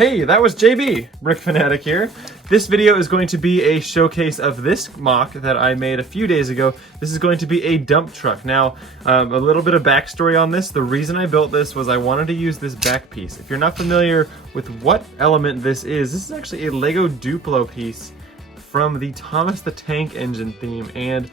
Hey, that was JB, Brick Fanatic here. This video is going to be a showcase of this mock that I made a few days ago. This is going to be a dump truck. Now, a little bit of backstory on this. The reason I built this was I wanted to use this back piece. If you're not familiar with what element this is actually a LEGO Duplo piece from the Thomas the Tank Engine theme, and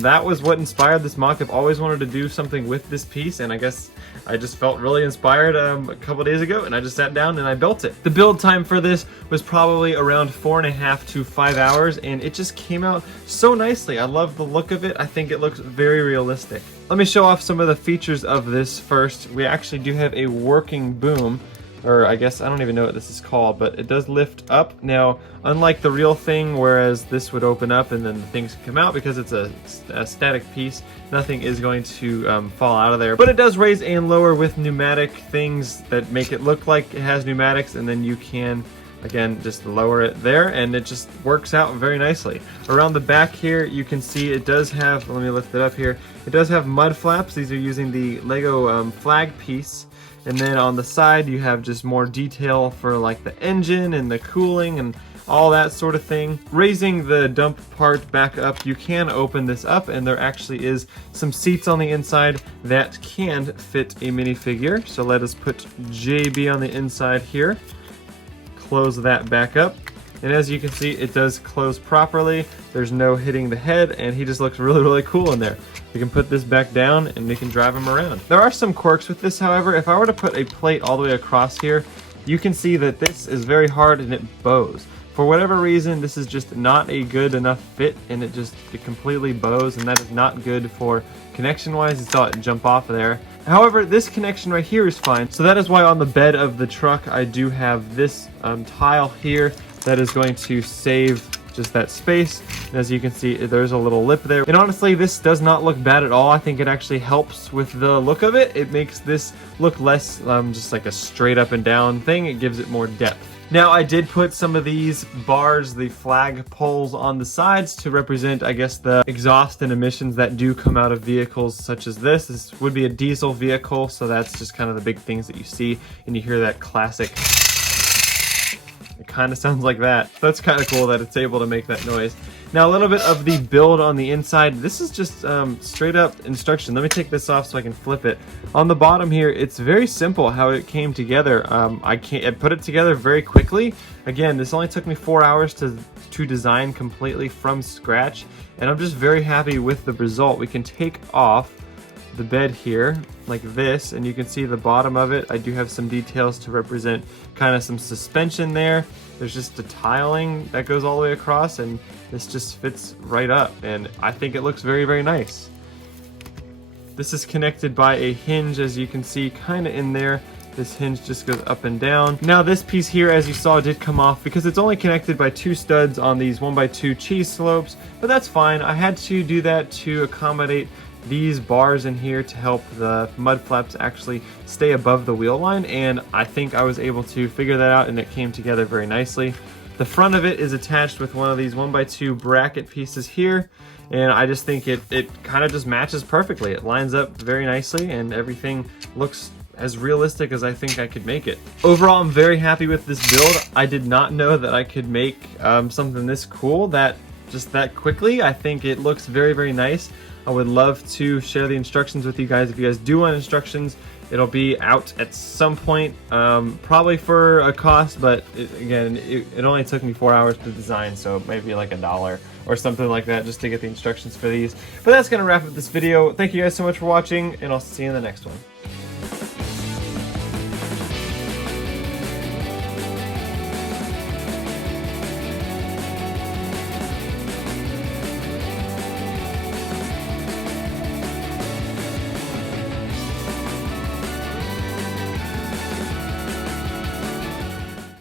that was what inspired this mock. I've always wanted to do something with this piece, and I guess I just felt really inspired a couple days ago, and I just sat down and I built it. The build time for this was probably around 4.5 to 5 hours, and it just came out so nicely. I love the look of it. I think it looks very realistic. Let me show off some of the features of this first. We actually do have a working boom, or I guess I don't even know what this is called, but it does lift up. Now, unlike the real thing, whereas this would open up and then the things come out, because it's a static piece, nothing is going to fall out of there. But it does raise and lower with pneumatic things that make it look like it has pneumatics, and then you can, again, just lower it there, and it just works out very nicely. Around the back here, you can see it does have, let me lift it up here, it does have mud flaps. These are using the LEGO flag piece. And then on the side you have just more detail for like the engine and the cooling and all that sort of thing. Raising the dump part back up, you can open this up, and there actually is some seats on the inside that can fit a minifigure. So let us put JB on the inside here. Close that back up. And as you can see, it does close properly. There's no hitting the head, and he just looks really, really cool in there. We can put this back down and we can drive him around. There are some quirks with this, however. If I were to put a plate all the way across here, you can see that this is very hard and it bows. For whatever reason, this is just not a good enough fit, and it completely bows, and that is not good for connection-wise. You saw it jump off of there. However, this connection right here is fine, so that is why on the bed of the truck I do have this tile here that is going to save just that space. And as you can see, there's a little lip there. And honestly, this does not look bad at all. I think it actually helps with the look of it. It makes this look less just like a straight up and down thing. It gives it more depth. Now, I did put some of these bars, the flag poles, on the sides to represent, I guess, the exhaust and emissions that do come out of vehicles such as this. This would be a diesel vehicle, so that's just kind of the big things that you see, and you hear that classic, it kind of sounds like that. That's kind of cool that it's able to make that noise. Now, a little bit of the build on the inside. This is just straight up instruction. Let me take this off so I can flip it. On the bottom here, it's very simple how it came together. I put it together very quickly. Again, this only took me 4 hours to design completely from scratch, and I'm just very happy with the result. We can take off the bed here like this, and you can see the bottom of it. I do have some details to represent kind of some suspension there. There's just a tiling that goes all the way across, and this just fits right up, and I think it looks very, very nice. This is connected by a hinge, as you can see kind of in there. This hinge just goes up and down. Now this piece here, as you saw, did come off because it's only connected by 2 studs on these 1x2 cheese slopes, but that's fine. I had to do that to accommodate these bars in here to help the mud flaps actually stay above the wheel line, and I think I was able to figure that out, and it came together very nicely. The front of it is attached with one of these 1x2 bracket pieces here, and I just think it kind of just matches perfectly. It lines up very nicely, and everything looks as realistic as I think I could make it. Overall, I'm very happy with this build. I did not know that I could make something this cool that quickly. I think it looks very, very nice. I would love to share the instructions with you guys. If you guys do want instructions, it'll be out at some point, probably for a cost, but it only took me 4 hours to design, so maybe like $1 or something like that just to get the instructions for these. But that's gonna wrap up this video. Thank you guys so much for watching, and I'll see you in the next one.